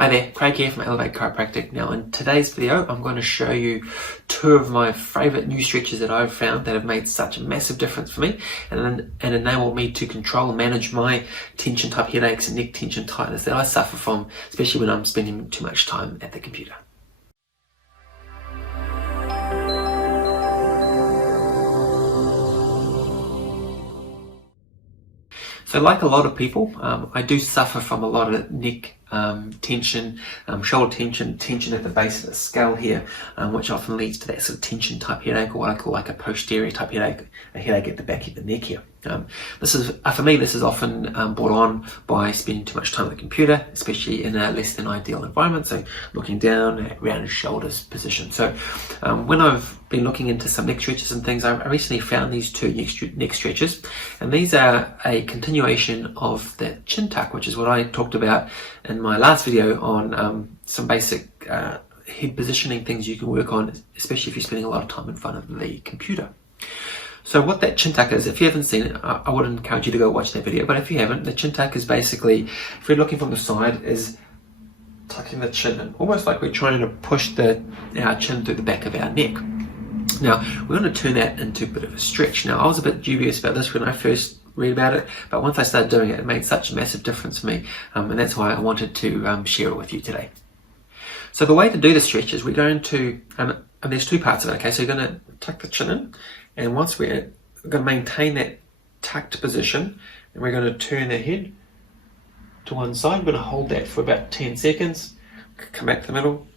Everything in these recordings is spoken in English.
Hi there, Craig here from Elevate Chiropractic. Now in today's video I'm going to show you two of my favourite new stretches that I've found that have made such a massive difference for me and enabled me to control and manage my tension type headaches and neck tension tightness that I suffer from, especially when I'm spending too much time at the computer. So like a lot of people, I do suffer from a lot of neck tension, shoulder tension at the base of the skull here, which often leads to that sort of tension type headache, or what I call like a posterior type headache, a headache at the back of the neck here. This is, for me, this is often brought on by spending too much time at the computer, especially in a less than ideal environment, so looking down at rounded shoulders position. So when I've been looking into some neck stretches and things, I recently found these two neck stretches, and these are a continuation of that chin tuck, which is what I talked about in my last video on some basic head positioning things you can work on, especially if you're spending a lot of time in front of the computer. So what that chin tuck is, if you haven't seen it, I would encourage you to go watch that video, but if you haven't, the chin tuck is basically, if you're looking from the side, is tucking the chin in, almost like we're trying to push our chin through the back of our neck. Now, we're going to turn that into a bit of a stretch. Now, I was a bit dubious about this when I first read about it, but once I started doing it, it made such a massive difference for me, and that's why I wanted to share it with you today. So the way to do the stretch is we're going to, and there's two parts of it, okay? So you're going to tuck the chin in, and once we're going to maintain that tucked position, and we're going to turn the head to one side. We're going to hold that for about 10 seconds, come back to the middle,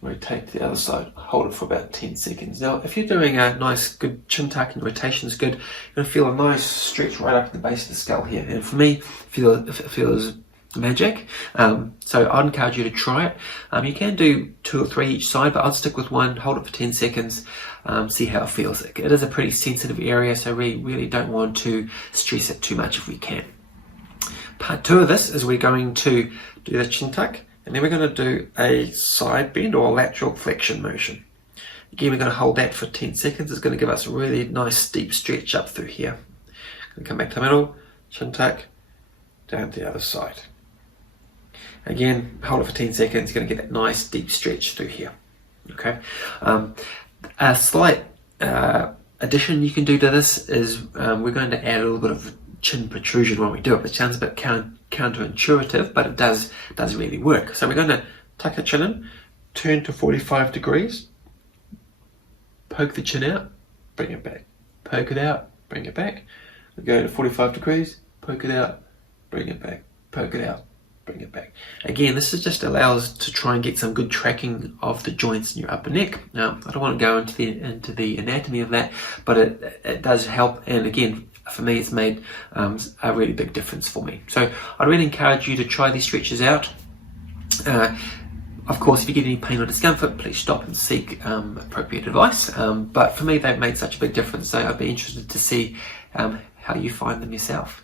rotate to the other side, hold it for about 10 seconds. Now, if you're doing a nice, good chin tuck and rotation is good, you're going to feel a nice stretch right up at the base of the skull here. And for me, it feels magic. So I'd encourage you to try it. You can do 2 or 3 each side, but I'd stick with one, hold it for 10 seconds, see how it feels. It is a pretty sensitive area, so we really don't want to stress it too much if we can. Part 2 of this is we're going to do the chin tuck, and then we're going to do a side bend or lateral flexion motion. Again, we're going to hold that for 10 seconds. It's going to give us a really nice deep stretch up through here. Going to come back to the middle, chin tuck, down to the other side. Again, hold it for 10 seconds. You're going to get that nice deep stretch through here. Okay. A slight addition you can do to this is we're going to add a little bit of chin protrusion when we do it. It sounds a bit counterintuitive, but it does really work. So we're going to tuck the chin in, turn to 45 degrees, poke the chin out, bring it back, poke it out, bring it back. We go to 45 degrees, poke it out, bring it back, poke it out, bring it back. Again, this is just allows to try and get some good tracking of the joints in your upper neck. Now, I don't want to go into the anatomy of that, but it does help, and again, for me, it's made a really big difference for me. So I really encourage you to try these stretches out. Of course, if you get any pain or discomfort, please stop and seek appropriate advice. But for me, they've made such a big difference, so I'd be interested to see how you find them yourself.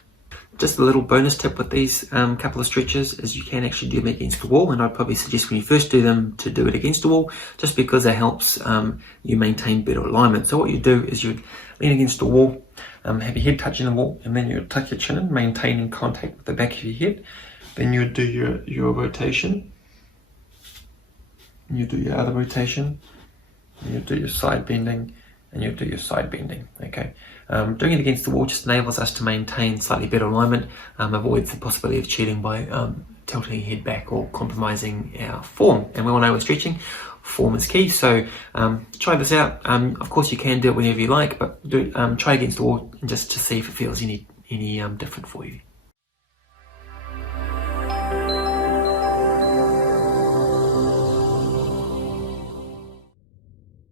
Just a little bonus tip with these couple of stretches is you can actually do them against the wall, and I'd probably suggest when you first do them to do it against the wall, just because it helps you maintain better alignment. So what you do is you lean against the wall, have your head touching the wall, and then you tuck your chin in, maintaining contact with the back of your head. Then you do your rotation, and you do your other rotation, and you do your side bending, and you do your side bending. Okay, doing it against the wall just enables us to maintain slightly better alignment, avoids the possibility of cheating by tilting your head back or compromising our form. And we all know with stretching, form is key. So try this out. Of course, you can do it whenever you like, but try against the wall just to see if it feels any different for you.